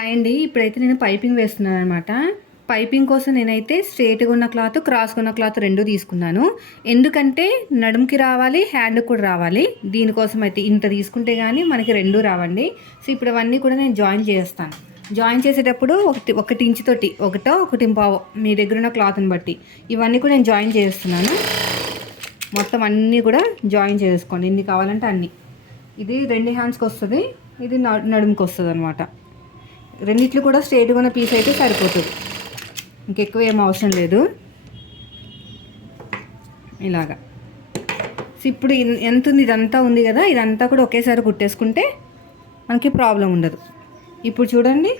Hi అండి. ఇప్పుడైతే నేను పైపింగ్ వేస్తున్నాను అనమాట. పైపింగ్ కోసం నేనైతే స్ట్రేట్గా ఉన్న క్లాత్, క్రాస్గా ఉన్న క్లాత్ రెండు తీసుకున్నాను. ఎందుకంటే నడుముకి రావాలి, హ్యాండ్కి కూడా రావాలి. దీనికోసం అయితే ఇంత తీసుకుంటే కానీ మనకి రెండు రావండి. సో ఇప్పుడు అవన్నీ కూడా నేను జాయిన్ చేస్తాను. జాయిన్ చేసేటప్పుడు ఒకటి ఇంచు తోటి ఒకటి పావు మీ దగ్గర ఉన్న క్లాత్ని బట్టి ఇవన్నీ కూడా నేను జాయిన్ చేస్తున్నాను. మొత్తం అన్నీ కూడా జాయిన్ చేసుకోండి, ఎన్ని కావాలంటే అన్నీ. ఇది 2 హ్యాండ్స్కి వస్తుంది, ఇది నడుముకి వస్తుంది అనమాట. రెండిట్లు కూడా స్ట్రేట్గా ఉన్న పీస్ అయితే సరిపోతుంది, ఇంకెక్కువ ఏం అవసరం లేదు. ఇలాగా ఇప్పుడు ఎంత ఉంది, ఇదంతా ఉంది కదా, ఇదంతా కూడా ఒకేసారి కుట్టేసుకుంటే మనకి ప్రాబ్లం ఉండదు. ఇప్పుడు చూడండి,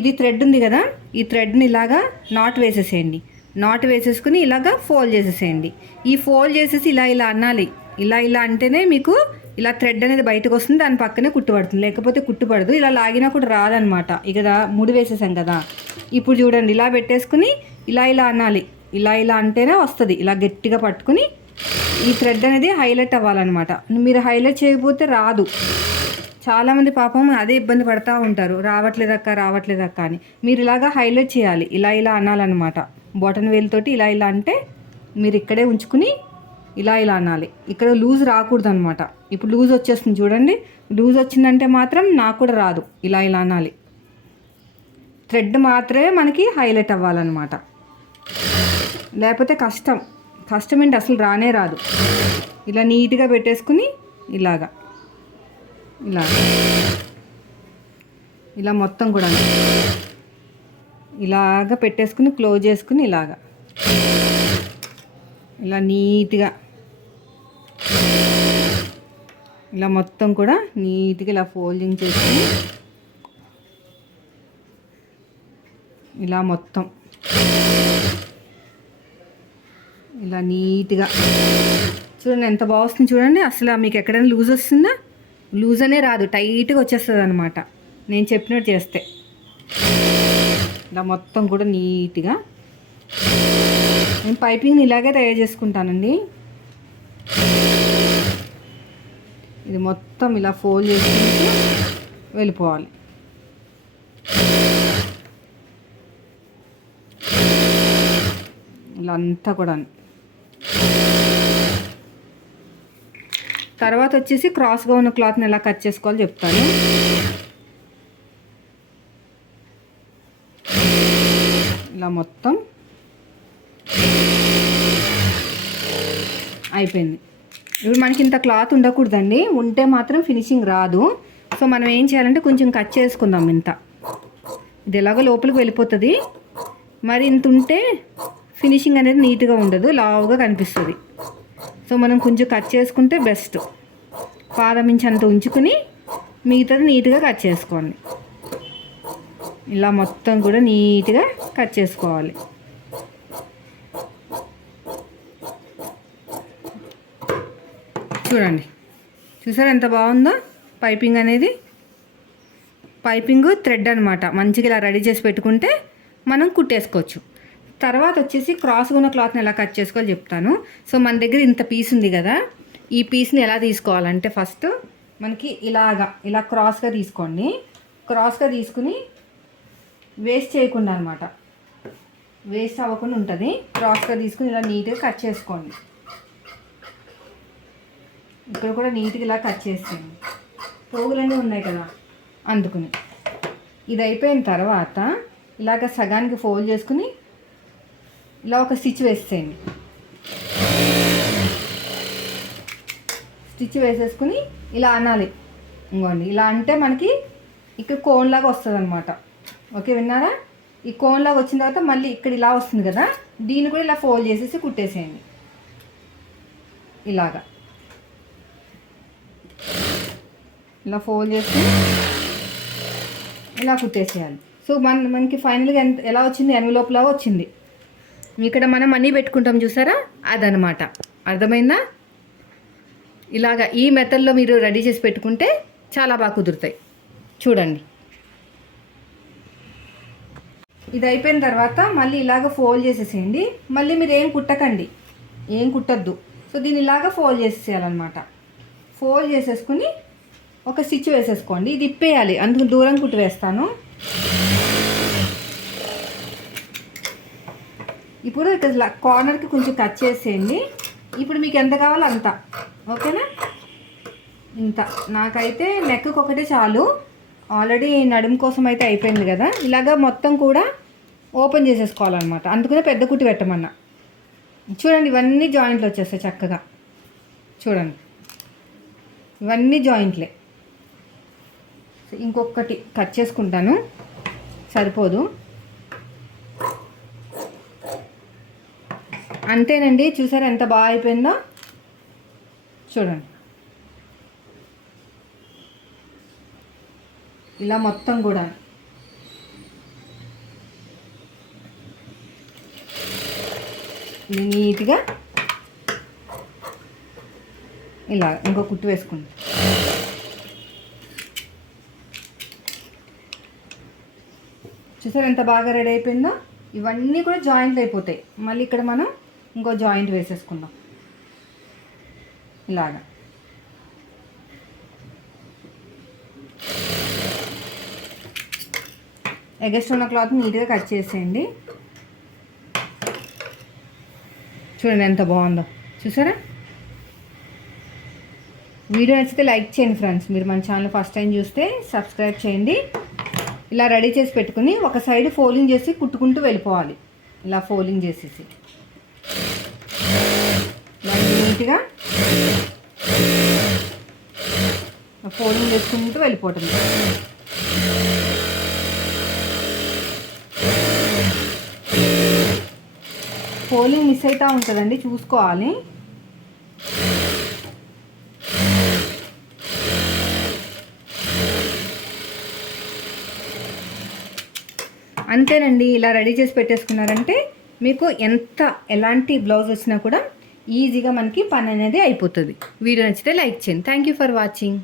ఇది థ్రెడ్ ఉంది కదా, ఈ థ్రెడ్ని ఇలాగా నాట్ వేసేసేయండి. నాట్ వేసేసుకుని ఇలాగా ఫోల్డ్ చేసేసేయండి. ఈ ఫోల్డ్ చేసేసి ఇలా ఇలా అనాలి. ఇలా అంటేనే మీకు ఇలా థ్రెడ్ అనేది బయటకు వస్తుంది, దాని పక్కనే కుట్టుపడుతుంది, లేకపోతే కుట్టుపడదు. ఇలా లాగినా కూడా రాదనమాట. ఇక ముడి వేసేసాం కదా. ఇప్పుడు చూడండి, ఇలా పెట్టేసుకుని ఇలా అనాలి. ఇలా అంటేనే వస్తుంది. ఇలా గట్టిగా పట్టుకుని ఈ థ్రెడ్ అనేది హైలైట్ అవ్వాలన్నమాట. మీరు హైలైట్ చేయకపోతే రాదు. చాలామంది పాపం అదే ఇబ్బంది పడుతూ ఉంటారు, రావట్లేదక్క అని. మీరు ఇలాగా హైలైట్ చేయాలి, ఇలా అనాలన్నమాట. బొటన్ వేలుతోటి ఇలా అంటే మీరు ఇక్కడే ఉంచుకుని ఇలా అనాలి. ఇక్కడ లూజ్ రాకూడదు అనమాట. ఇప్పుడు లూజ్ వచ్చేస్తుంది చూడండి. లూజ్ వచ్చిందంటే మాత్రం నాకు కూడా రాదు. ఇలా అనాలి. థ్రెడ్ మాత్రమే మనకి హైలైట్ అవ్వాలన్నమాట, లేకపోతే కష్టం ఏంటి, అసలు రానే రాదు. ఇలా నీట్గా పెట్టేసుకుని ఇలా మొత్తం కూడా ఇలాగా పెట్టేసుకుని క్లోజ్ చేసుకుని ఇలా నీట్గా ఇలా మొత్తం కూడా నీట్గా ఇలా ఫోల్డింగ్ చేసుకుని ఇలా మొత్తం ఇలా నీట్గా చూడండి, ఎంత బాగుంది చూడండి. అసలు మీకు ఎక్కడైనా లూజ్ వస్తుందా? లూజ్ అనే రాదు, టైట్గా వచ్చేస్తుంది అనమాట నేను చెప్పినట్టు చేస్తే. ఇలా మొత్తం కూడా నీట్గా నేను పైపింగ్ని ఇలాగే తయారు చేసుకుంటానండి. ఇది మొత్తం ఇలా ఫోల్డ్ చేసుకుంటూ వెళ్ళిపోవాలి. ఇలా అంతా కూడా. తర్వాత వచ్చేసి క్రాస్గా ఉన్న క్లాత్ని ఎలా కట్ చేసుకోవాలో చెప్తాను. ఇలా మొత్తం అయిపోయింది. ఇప్పుడు మనకి ఇంత క్లాత్ ఉండకూడదండి, ఉంటే మాత్రం ఫినిషింగ్ రాదు. సో మనం ఏం చేయాలంటే కొంచెం కట్ చేసుకుందాం. ఇంత ఇది ఎలాగో లోపలికి వెళ్ళిపోతుంది, మరి ఇంత ఉంటే ఫినిషింగ్ అనేది నీట్గా ఉండదు, లావుగా కనిపిస్తుంది. సో మనం కొంచెం కట్ చేసుకుంటే బెస్ట్. పాదం ఇంచ్ అంత ఉంచుకుని మిగతాది నీట్గా కట్ చేసుకోండి. ఇలా మొత్తం కూడా నీట్గా కట్ చేసుకోవాలి. చూడండి, చూసారా ఎంత బాగుందో పైపింగ్ అనేది. పైపింగ్ థ్రెడ్ అనమాట. మంచిగా ఇలా రెడీ చేసి పెట్టుకుంటే మనం కుట్టేసుకోవచ్చు. తర్వాత వచ్చేసి క్రాస్గా ఉన్న క్లాత్ని ఎలా కట్ చేసుకోవాలో చెప్తాను. సో మన దగ్గర ఇంత పీస్ ఉంది కదా, ఈ పీస్ని ఎలా తీసుకోవాలంటే ఫస్ట్ మనకి ఇలా క్రాస్గా తీసుకోండి. క్రాస్గా తీసుకుని వేస్ట్ చేయకుండా అనమాట, వేస్ట్ అవ్వకుండా ఉంటుంది. క్రాస్గా తీసుకుని ఇలా నీట్గా కట్ చేసుకోండి. ఇక్కడ కూడా నీట్గా ఇలా కట్ చేసేయండి. పోగులన్నీ ఉన్నాయి కదా అందుకుని. ఇది అయిపోయిన తర్వాత ఇలాగ సగానికి ఫోల్డ్ చేసుకుని ఇలా ఒక స్టిచ్ వేసేయండి. స్టిచ్ వేసేసుకుని ఇలా అనాలి. ఇంకోండి, ఇలా అంటే మనకి ఇక్కడ కోన్లాగా వస్తుంది అనమాట. ఓకే, విన్నారా? ఈ కోన్లాగా వచ్చిన తర్వాత మళ్ళీ ఇక్కడ ఇలా వస్తుంది కదా, దీన్ని కూడా ఇలా ఫోల్డ్ చేసేసి కుట్టేసేయండి. ఇలా ఫోల్డ్ చేసి ఇలా కుట్టేసేయాలి. సో మనకి ఫైనల్గా ఎలా వచ్చింది, ఎన్వెలోప్ లాగా వచ్చింది. ఇక్కడ మనం మనీ పెట్టుకుంటాం చూసారా, అదనమాట. అర్థమైందా? ఇలాగా ఈ మెథడ్లో మీరు రెడీ చేసి పెట్టుకుంటే చాలా బాగా కుదురుతాయి. చూడండి, ఇది అయిపోయిన తర్వాత మళ్ళీ ఇలాగ ఫోల్డ్ చేసేసేయండి. మళ్ళీ మీరు ఏం కుట్టద్దు. సో దీన్ని ఇలాగ ఫోల్డ్ చేసేయాలన్నమాట. ఫోల్డ్ చేసేసుకుని ఒక స్టిచ్ వేసేసుకోండి. ఇది ఇప్పేయాలి, అందుకు దూరం కుట్టి వేస్తాను. ఇప్పుడు ఇక్కడ కార్నర్కి కొంచెం కట్ చేసేయండి. ఇప్పుడు మీకు ఎంత కావాలో అంత, ఓకేనా? ఇంత నాకైతే నెక్కి ఒకటే చాలు, ఆల్రెడీ నడుము కోసం అయితే అయిపోయింది కదా. ఇలాగా మొత్తం కూడా ఓపెన్ చేసేసుకోవాలన్నమాట, అందుకనే పెద్ద కుట్టి పెట్టమన్నా. చూడండి ఇవన్నీ జాయింట్లు వచ్చేస్తాయి చక్కగా. చూడండి ఇవన్నీ జాయింట్లే. ఇంకొకటి కట్ చేసుకుంటాను, సరిపోదు. అంతేనండి, చూసారా ఎంత బాగా అయిపోయిందో. చూడండి ఇలా మొత్తం కూడా నీట్గా ఇలా ఇంకో కుట్టు వేసుకుంటాం. చూసారు ఎంత బాగా రెడీ అయిపోయిందో. ఇవన్నీ కూడా జాయింట్లు అయిపోతాయి. మళ్ళీ ఇక్కడ మనం ఇంకో జాయింట్ వేసేసుకుందాం ఇలాగా. ఎగస్ట్రా ఉన్న క్లాత్ నీట్గా కట్ చేసేయండి. చూడండి ఎంత బాగుందో, చూసారా? వీడియో నచ్చితే లైక్ చేయండి ఫ్రెండ్స్. మీరు మన ఛానల్ ఫస్ట్ టైం చూస్తే సబ్స్క్రైబ్ చేయండి. ఇలా రెడీ చేసి పెట్టుకుని ఒక సైడ్ ఫోల్డింగ్ చేసి కుట్టుకుంటూ వెళ్ళిపోవాలి. ఇలా ఫోల్డింగ్ చేసేసి నీట్గా ఫోల్డింగ్ చేసుకుంటూ వెళ్ళిపోవటం. ఫోల్డింగ్ మిస్ అవుతూ ఉంటుందండి, చూసుకోవాలి. అంతేనండి, ఇలా రెడీ చేసి పెట్టేసుకున్నారంటే మీకు ఎలాంటి బ్లౌజ్ వచ్చినా కూడా ఈజీగా మనకి పని అనేది అయిపోతుంది. వీడియో నచ్చితే లైక్ చేయండి. Thank you for watching.